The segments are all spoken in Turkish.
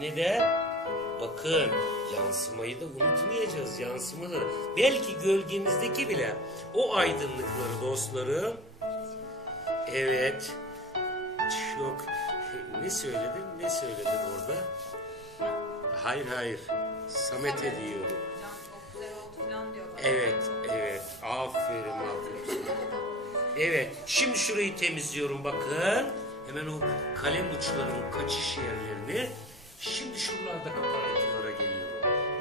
Neden? Bakın yansımayı da unutmayacağız. Yansıma da. Belki gölgemizdeki bile o aydınlıkları dostlarım. Evet. Çok. Ne söyledin? Ne söyledin orada? Hayır hayır. Samet'e diyorum. Evet, evet. Aferin, aferin. Evet, şimdi şurayı temizliyorum bakın. Hemen o kalem uçlarının kaçış yerlerini.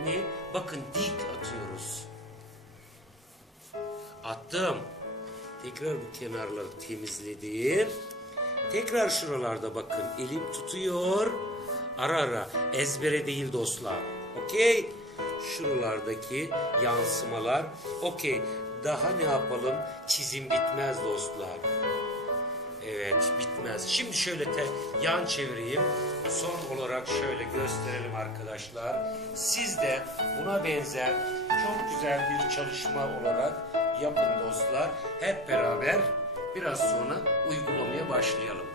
Ne? Bakın dik atıyoruz. Attım. Tekrar bu kenarları temizledim. Tekrar şuralarda bakın elim tutuyor. Ara ara ezbere değil dostlar. Okey? Şuralardaki yansımalar. Okey. Daha ne yapalım? Çizim bitmez dostlar. Evet bitmez. Şimdi şöyle te, yan çevireyim. Son olarak şöyle gösterelim arkadaşlar. Siz de buna benzer çok güzel bir çalışma olarak yapın dostlar. Hep beraber biraz sonra uygulamaya başlayalım.